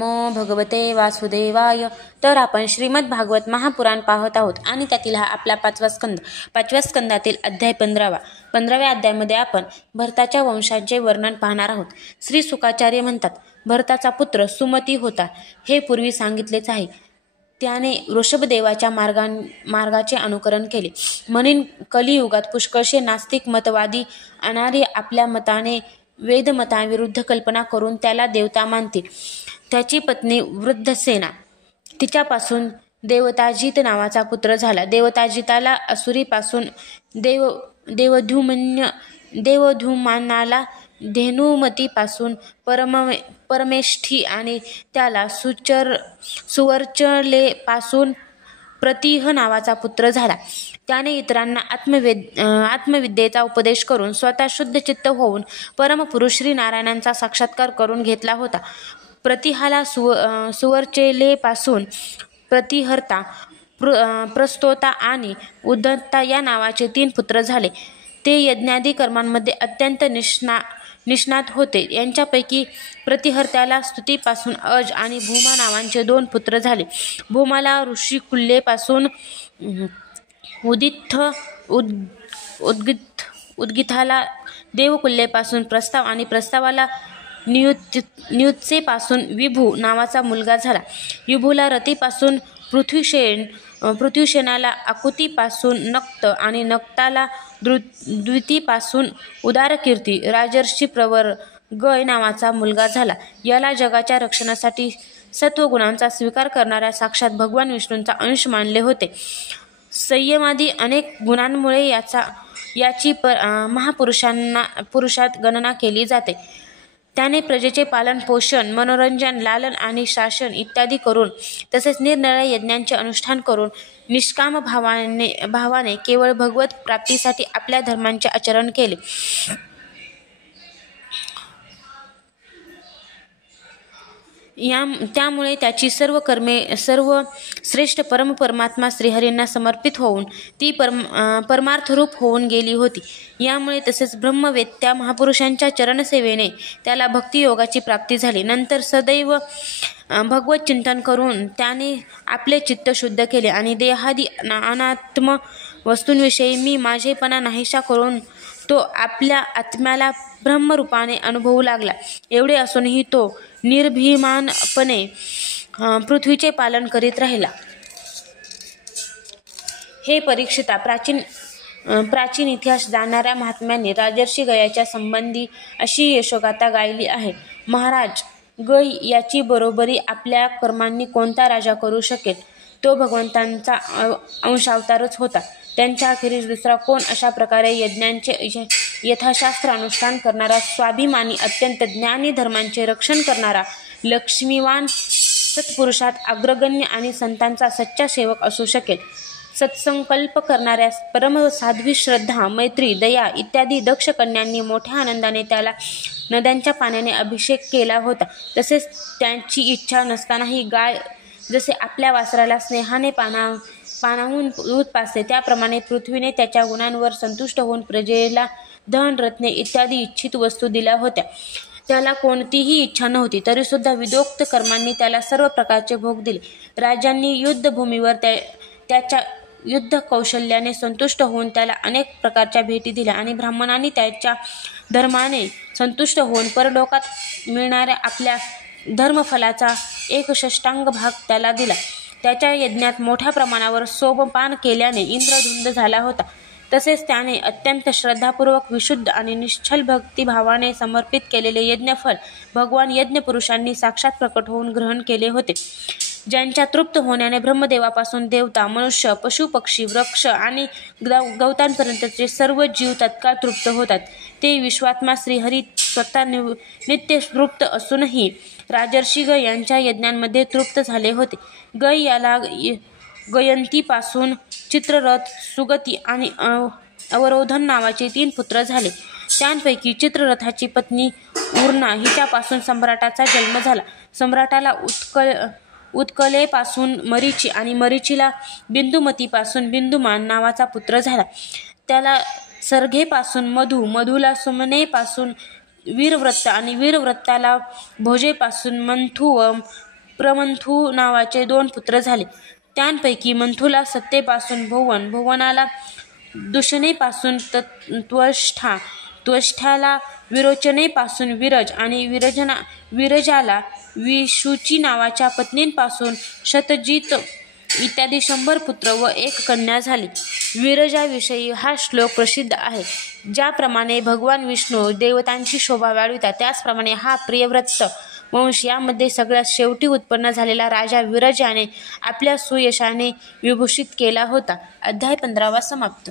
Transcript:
नमो भगवते वासुदेवाय. तर आपण श्रीमद भागवत महापुराण पाहत आहोत आणि त्यातील हा आपला पाचव्या स्कंदातील अध्याय 15व्या अध्यायामध्ये आपण भरताच्या वंशाचे वर्णन पाहणार आहोत. श्री सुकाचार्य म्हणतात, भरताचा पुत्र सुमती होता हे पूर्वी सांगितलेच आहे. त्याने वृषभदेवाच्या मार्गाचे अनुकरण केले. म्हणून कलियुगात पुष्कळशे नास्तिक मतवादी अनार्य आपल्या मताने वेदमताविरुद्ध कल्पना करून त्याला देवता मानतील. त्याची पत्नी वृद्धसेना, तिच्यापासून देवताजित नावाचा पुत्र झाला. देवताजिताला असुरीपासून देवधुमानाला धेनुमतीपासून परमेष्ठी आणि त्याला सुवर्चलेपासून प्रतिह नावाचा पुत्र झाला. त्याने इतरांना आत्मविद्येचा उपदेश करून स्वतः शुद्ध चित्त होऊन परमपुरुष श्री नारायणांचा साक्षात्कार करून घेतला होता. प्रतिहाला सुवर्चलेपासून प्रतिहर्ता, प्रस्तोता आणि उद्धता या नावाचे 3 पुत्र झाले. ते यज्ञादी कर्मांमध्ये अत्यंत निष्णात होते. यांच्यापैकी प्रतिहर्त्याला स्तुतीपासून अज आणि भूमा नावांचे 2 पुत्र झाले. भूमाला ऋषिकुल्येपासून उद्गिथाला देवकुल्येपासून प्रस्ताव आणि प्रस्तावाला नियुत्सेपासून विभू नावाचा मुलगा झाला. विभूला रतीपासून पृथ्वीशेनाला आकुतीपासून नक्त आणि नक्ताला द्वितीपासून उदारकीर्ती राजर्षी प्रवर गय नावाचा मुलगा झाला. याला जगाच्या रक्षणासाठी सत्वगुणांचा स्वीकार करणाऱ्या साक्षात भगवान विष्णूंचा अंश मानले होते. संयमादी अनेक गुणांमुळे याची महापुरुषात गणना केली जाते. त्याने प्रजेचे पालन पोषण, मनोरंजन, लालन आणि शासन इत्यादी करून, तसेच निरनिराळ्या यज्ञांचे अनुष्ठान करून निष्काम भावाने केवळ भगवत प्राप्तीसाठी आपल्या धर्मांचे आचरण केले. त्यामुळे त्याची सर्व कर्मे श्रेष्ठ परमात्मा श्रीहरींना समर्पित होऊन ती परमार्थरूप होऊन गेली होती. यामुळे तसेच ब्रह्मवेत्त्या महापुरुषांच्या चरणसेवेने त्याला भक्तियोगाची प्राप्ती झाली. नंतर सदैव भगवत चिंतन करून त्याने आपले चित्त शुद्ध केले आणि देहादी अनात्म वस्तूंविषयी मी माझेपणा नाहीसा करून तो आपल्या आत्म्याला ब्रह्मरूपाने अनुभवू लागला. एवढे असूनही तो निर्भिमानपणे पृथ्वीचे पालन करीत राहिला. हे परीक्षिता, प्राचीन इतिहास जाणणाऱ्या महात्म्यांनी राजर्षी गयाच्या संबंधी अशी यशोगाथा गायली आहे. महाराज, गय याची बरोबरी आपल्या कर्मांनी कोणता राजा करू शकेल? तो भगवंतांचा अंशावतारच होता. त्यांच्या अखेरीस दुसरा कोण अशा प्रकारे यज्ञांचे यथाशास्त्र अनुष्ठान करणारा, स्वाभिमानी, अत्यंत ज्ञानी, धर्मांचे रक्षण करणारा, लक्ष्मीवान, सत्पुरुषात अग्रगण्य आणि संतांचा सच्चा सेवक असू शकेल? सत्संकल्प करणाऱ्या परमसाध्वी श्रद्धा, मैत्री, दया इत्यादी दक्ष कन्यांनी मोठ्या आनंदाने त्याला नद्यांच्या पाण्याने अभिषेक केला होता. तसेच त्यांची इच्छा नसतानाही गाय जसे आपल्या वासराला स्नेहाने पानावून दूध पाजते, त्याप्रमाणे पृथ्वीने त्याच्या गुणांवर संतुष्ट होऊन प्रजेला धन, रत्ने इत्यादी इच्छित वस्तू दिल्या होत्या. त्याला कोणतीही इच्छा नव्हती, तरीसुद्धा विदोक्त कर्मांनी त्याला सर्व प्रकारचे भोग दिले. राजांनी युद्धभूमीवर त्याच्या युद्ध कौशल्याने संतुष्ट होऊन त्याला अनेक प्रकारच्या भेटी दिल्या आणि ब्राह्मणांनी त्याच्या धर्माने संतुष्ट होऊन परलोकात मिळणाऱ्या आपल्या धर्मफलाचा 1/6 भाग त्याला दिला. त्याच्या यज्ञात मोठ्या प्रमाणावर सोमपान केल्याने इंद्रधुंद झाला होता. तसेच त्याने अत्यंत श्रद्धापूर्वक विशुद्ध आणि निश्चल भक्तिभावाने समर्पित केलेले यज्ञफल भगवान यज्ञपुरुषांनी साक्षात प्रकट होऊन ग्रहण केले होते. ज्यांच्या तृप्त होण्याने ब्रह्मदेवापासून देवता, मनुष्य, पशु, पक्षी, वृक्ष आणि गवतांपर्यंतचे सर्व जीव तत्काळ तृप्त होतात, ते विश्वात्मा श्रीहरी स्वतः नित्य तृप्त असूनही राजर्षी गय यांच्या यज्ञांमध्ये तृप्त झाले होते. गय याला गयंतीपासून चित्ररथ, सुगती आणि अवरोधन नावाचे 3 पुत्र झाले. त्यांपैकी चित्ररथाची पत्नी उर्ना हिच्यापासून सम्राटाचा जन्म झाला. सम्राटाला उत्कलेपासून मरीची आणि मरीचीला बिंदुमतीपासून बिंदुमान नावाचा पुत्र झाला. त्याला सर्गेपासून मधु, मधुला सुमनेपासून वीरव्रत आणि वीरव्रताला भोजेपासून मंथु व प्रमंथू नावाचे 2 पुत्र झाले. त्यांपैकी मंथूला सत्तेपासून भुवन, भुवनाला दूषणेपासून त्वष्ठा, त्वष्ठ्याला विरोचनेपासून विरज आणि विरजाला विशुची नावाच्या पत्नींपासून शतजित इत्यादी 100 पुत्र व 1 कन्या झाली. विरजाविषयी हा श्लोक प्रसिद्ध आहे. ज्याप्रमाणे भगवान विष्णू देवतांची शोभा वाढवितात, त्याचप्रमाणे हा प्रियव्रत वंश यामध्ये सगळ्यात शेवटी उत्पन्न झालेला राजा विरजाने आपल्या सुयशाने विभूषित केला होता. अध्याय 15 समाप्त.